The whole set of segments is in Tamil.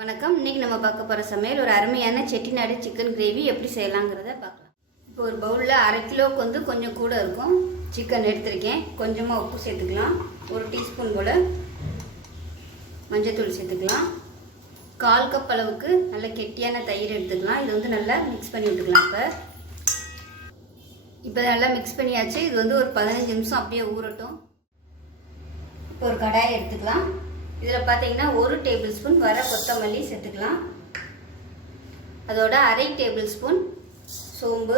வணக்கம். இன்றைக்கி நம்ம பார்க்க போகிற சமையல் ஒரு அருமையான செட்டிநாடு சிக்கன் கிரேவி எப்படி செய்யலாங்கிறத பார்க்கலாம். இப்போ ஒரு பவுலில் 1/2 கிலோவுக்கு கொஞ்சம் கூட இருக்கும் சிக்கன் எடுத்திருக்கேன். கொஞ்சமாக உப்பு சேர்த்துக்கலாம். 1 டீஸ்பூன் போல் மஞ்சள்தூள் சேர்த்துக்கலாம். 1/4 கப் அளவுக்கு நல்ல கெட்டியான தயிர் எடுத்துக்கலாம். இது நல்லா மிக்ஸ் பண்ணி விட்டுக்கலாம். இப்போ நல்லா மிக்ஸ் பண்ணியாச்சு. இது ஒரு 15 நிமிஷம் அப்படியே ஊறட்டும். இப்போ ஒரு கடாயை எடுத்துக்கலாம். இதில் பார்த்தீங்கன்னா 1 டேபிள் ஸ்பூன் வர கொத்தமல்லி சேர்த்துக்கலாம். அதோட 1/2 டேபிள் ஸ்பூன் சோம்பு,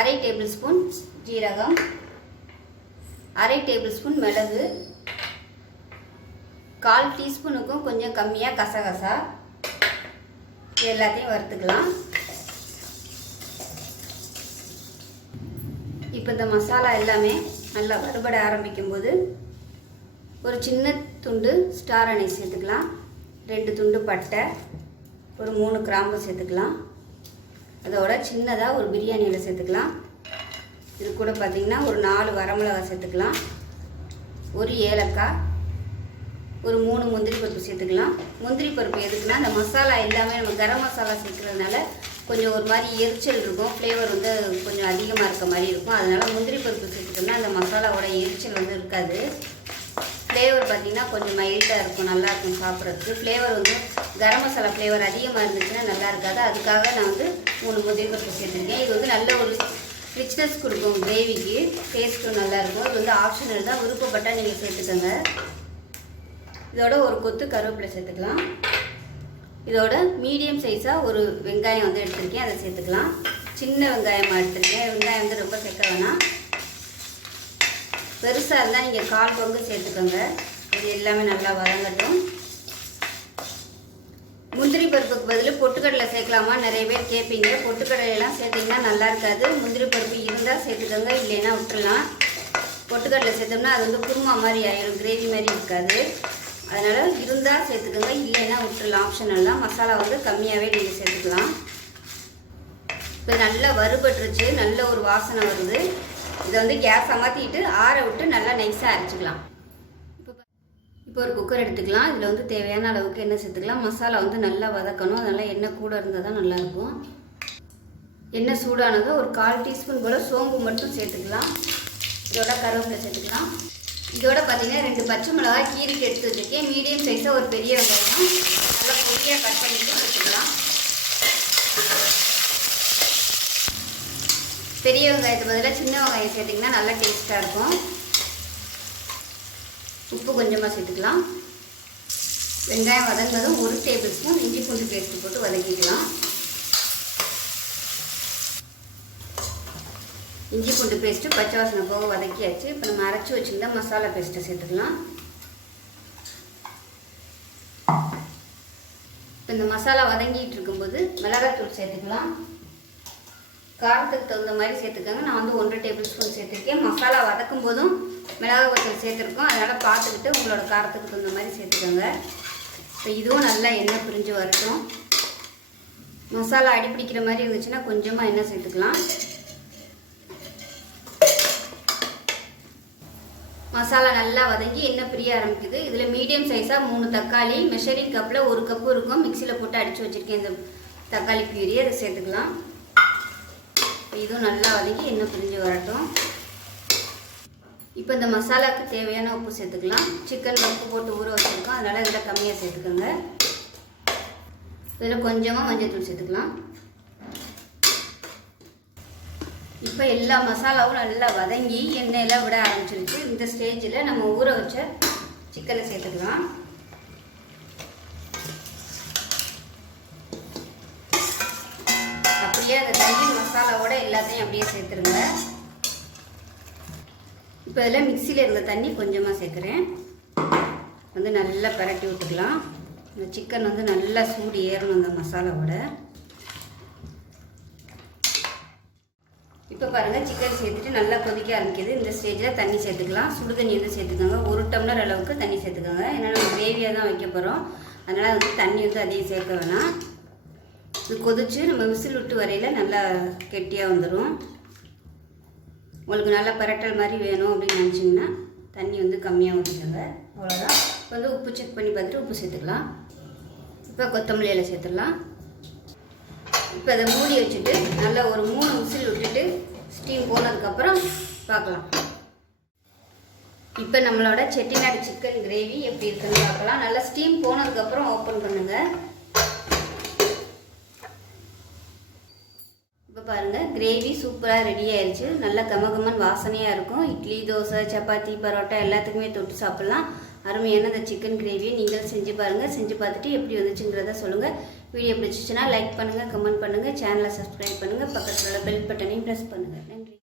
1/2 டேபிள் ஸ்பூன் ஜீரகம், 1/2 டேபிள் ஸ்பூன் மிளகு, 1/4 டீஸ்பூனுக்கும் கொஞ்சம் கம்மியாக கசகசா, இது எல்லாத்தையும் வறுத்துக்கலாம். இப்போ இந்த மசாலா எல்லாமே நல்லா வறுபட ஆரம்பிக்கும் போது ஒரு சின்ன துண்டு ஸ்டார் அனீஸ் சேர்த்துக்கலாம். 2 துண்டு பட்டை, ஒரு 3 கிராம்பு சேர்த்துக்கலாம். அதோட சின்னதாக ஒரு பிரியாணி இலை சேர்த்துக்கலாம். இது கூட பார்த்திங்கன்னா ஒரு 4 வரமிளகாய் சேர்த்துக்கலாம். ஒரு ஏலக்காய், ஒரு 3 முந்திரி பருப்பு சேர்த்துக்கலாம். முந்திரி பருப்பு எதுக்குன்னா அந்த மசாலா எல்லாமே நம்ம கரம் மசாலா சேர்க்குறதுனால கொஞ்சம் ஒரு மாதிரி எரிச்சல் இருக்கும். ஃப்ளேவர் கொஞ்சம் அதிகமாக இருக்க மாதிரி இருக்கும். அதனால் முந்திரி பருப்பு சேர்த்துட்டோம்னா அந்த மசாலாவோட எரிச்சல் இருக்காது. ஃப்ளேவர் பார்த்திங்கன்னா கொஞ்சம் மைல்டாக இருக்கும், நல்லாயிருக்கும் சாப்பிட்றதுக்கு. ஃப்ளேவர் கரம் மசாலா ஃப்ளேவர் அதிகமாக இருந்துச்சுன்னா நல்லா இருக்காது. அதுக்காக நான் 3 முந்திரி பருப்பு சேர்த்துருக்கேன். இது நல்ல ஒரு ரிச்னஸ் கொடுக்கும் கிரேவிக்கு, டேஸ்ட்டும் நல்லாயிருக்கும். இது ஆப்ஷனல் தான், விருப்பப்பட்டால் நீங்கள் சேர்த்துக்கோங்க. இதோட ஒரு கொத்து கருவேப்பிலை சேர்த்துக்கலாம். இதோட மீடியம் சைஸாக ஒரு வெங்காயம் எடுத்திருக்கேன், அதை சேர்த்துக்கலாம். சின்ன வெங்காயமாக எடுத்திருக்கேன். வெங்காயம் ரொம்ப சேர்க்க வேணாம். பெருசாக இருந்தால் நீங்கள் 1/4 பங்கு சேர்த்துக்கோங்க. இது எல்லாமே நல்லா வதங்கட்டும். முந்திரி பருப்புக்கு பதில் பொட்டுக்கடலை சேர்க்கலாமா நிறைய பேர் கேட்பீங்க. பொட்டுக்கடலையெல்லாம் சேர்த்திங்கன்னா நல்லா இருக்காது. முந்திரி பருப்பு இருந்தால் சேர்த்துக்கோங்க, இல்லைன்னா விட்டுடலாம். பொட்டுக்கடலை சேர்த்தோம்னா அது குருமா மாதிரி ஆயிடும், கிரேவி மாதிரி இருக்காது. அதனால் இருந்தால் சேர்த்துக்கோங்க, இல்லைன்னா விட்டுடலாம். ஆப்ஷனெல்லாம் மசாலா கம்மியாகவே நீங்கள் சேர்த்துக்கலாம். இப்போ நல்லா வறுபட்டுருச்சு, நல்ல ஒரு வாசனை வருது. இதை கேஸ் அமர்த்திட்டு ஆற விட்டு நல்லா நைஸாக அரைச்சிக்கலாம். இப்போ ஒரு குக்கர் எடுத்துக்கலாம். இதில் தேவையான அளவுக்கு எண்ணெய் சேர்த்துக்கலாம். மசாலா நல்லா வதக்கணும், அதனால் எண்ணெய் கூட இருந்தால் தான் நல்லாயிருக்கும். எண்ணெய் சூடானதும் ஒரு 1/4 டீஸ்பூன் போல் சோம்பு மட்டும் சேர்த்துக்கலாம். இதோட கருவேப்பிலை சேர்த்துக்கலாம். இதோட பார்த்தீங்கன்னா 2 பச்சை மிளகாய் கீரிட்டு எடுத்து வச்சுருக்கேன். மீடியம் சைஸாக ஒரு பெரிய வெங்காயம் நல்லா பொடியாக கட் பண்ணிட்டு வச்சுக்கலாம். பெரிய வெங்காயத்துக்கு பதிலாக சின்ன வெங்காயம் சேர்த்திங்கன்னா நல்லா டேஸ்ட்டாக இருக்கும். உப்பு கொஞ்சமாக சேர்த்துக்கலாம். வெங்காயம் வதங்கினதும் 1 டேபிள் ஸ்பூன் இஞ்சி பூண்டு பேஸ்ட்டு போட்டு வதக்கிக்கலாம். இஞ்சி பூண்டு பேஸ்ட்டு பச்சை வாசனை போக வதக்கியாச்சு. இப்போ நம்ம அரைச்சி வச்சுருந்தா மசாலா பேஸ்ட்டை சேர்த்துக்கலாம். இப்போ இந்த மசாலா வதங்கிட்டு இருக்கும்போது மிளகாத்தூள் சேர்த்துக்கலாம். காரத்துக்கு தகுந்த மாதிரி சேர்த்துக்கோங்க. நான் 1 டேபிள் ஸ்பூன் சேர்த்துருக்கேன். மசாலா வதக்கும் போதும் மிளகாய் வத்தல் சேர்த்துருக்கோம், அதனால் பார்த்துக்கிட்டு உங்களோட காரத்துக்கு தகுந்த மாதிரி சேர்த்துக்கோங்க. இப்போ இதுவும் நல்லா எண்ணெய் பிரிஞ்சு வரட்டும். மசாலா அடிப்பிடிக்கிற மாதிரி இருந்துச்சுன்னா கொஞ்சமாக எண்ணெய் சேர்த்துக்கலாம். மசாலா நல்லா வதங்கி எண்ணெய் பிரிய ஆரம்பிக்குது. இதில் மீடியம் சைஸாக 3 தக்காளி மெஷரிங் கப்பில் 1 கப்பு இருக்கும், மிக்சியில் போட்டு அடித்து வச்சுருக்கேன். இந்த தக்காளி பியூரி அதை சேர்த்துக்கலாம். இதுவும் நல்லா வதங்கி எண்ணெய் பிரிஞ்சு வரட்டும். இப்போ இந்த மசாலாவுக்கு தேவையான உப்பு சேர்த்துக்கலாம். சிக்கன் உப்பு போட்டு ஊற வச்சுருக்கோம், அதனால் இதில் கம்மியாக சேர்த்துக்கோங்க. இதில் கொஞ்சமாக மஞ்சள்தூள் சேர்த்துக்கலாம். இப்போ எல்லா மசாலாவும் நல்லா வதங்கி எண்ணெயெல்லாம் விட ஆரம்பிச்சிருச்சு. இந்த ஸ்டேஜில் நம்ம ஊற வச்ச சிக்கனை சேர்த்துக்கலாம். அப்படியே அந்த தண்ணி மசாலாவோட எல்லாத்தையும் அப்படியே சேர்த்துருங்க. இப்போ இதில் மிக்சியில் இருந்த தண்ணி கொஞ்சமாக சேர்க்குறேன். நல்லா பரட்டி விட்டுக்கலாம். இந்த சிக்கன் நல்லா சூடு ஏறணும் அந்த மசாலாவோட. இப்போ பாருங்கள், சிக்கன் சேர்த்துட்டு நல்லா கொதிக்க ஆரம்பிக்குது. இந்த ஸ்டேஜில் தண்ணி சேர்த்துக்கலாம். சுடு தண்ணி சேர்த்துக்கோங்க. 1 டம்ளர் அளவுக்கு தண்ணி சேர்த்துக்கோங்க. ஏன்னா நம்ம கிரேவியாக தான் வைக்க போகிறோம், அதனால் தண்ணி அதிகம் சேர்க்க வேணாம். இது கொதிச்சு நம்ம விசில் விட்டு வரையில் நல்லா கெட்டியாக வந்துடும். உங்களுக்கு நல்லா பிராட்டல் மாதிரி வேணும் அப்படின்னு நினச்சிங்கன்னா தண்ணி கம்மியாக ஊற்றிக்கோங்க. அவ்வளோதான். இப்போ உப்பு செக் பண்ணி பார்த்துட்டு உப்பு சேர்த்துக்கலாம். இப்போ கொத்தமல்லி இலை சேர்த்துடலாம். இப்போ அதை மூடி வச்சுட்டு நல்லா ஒரு 3 விசில் விட்டுட்டு ஸ்டீம் போனதுக்கப்புறம் பார்க்கலாம். இப்போ நம்மளோட செட்டிநாடு சிக்கன் கிரேவி எப்படி இருக்குன்னு பார்க்கலாம். நல்லா ஸ்டீம் போனதுக்கப்புறம் ஓப்பன் பண்ணுங்கள். இப்போ பாருங்கள், கிரேவி சூப்பராக ரெடி ஆயிடுச்சு. நல்லா கமகமன் வாசனையாக இருக்கும். இட்லி, தோசை, சப்பாத்தி, பரோட்டா எல்லாத்துக்குமே தொட்டு சாப்பிட்லாம். அருமையான இந்த சிக்கன் கிரேவியை நீங்கள் செஞ்சு பாருங்கள். செஞ்சு பார்த்துட்டு எப்படி வந்துச்சுங்கிறத சொல்லுங்கள். வீடியோ பிடிச்சிச்சுன்னா லைக் பண்ணுங்கள், கமெண்ட் பண்ணுங்கள், சேனலை சப்ஸ்கிரைப் பண்ணுங்கள், பக்கத்தில் உள்ள பெல் பட்டனையும் ப்ரெஸ் பண்ணுங்கள். நன்றி.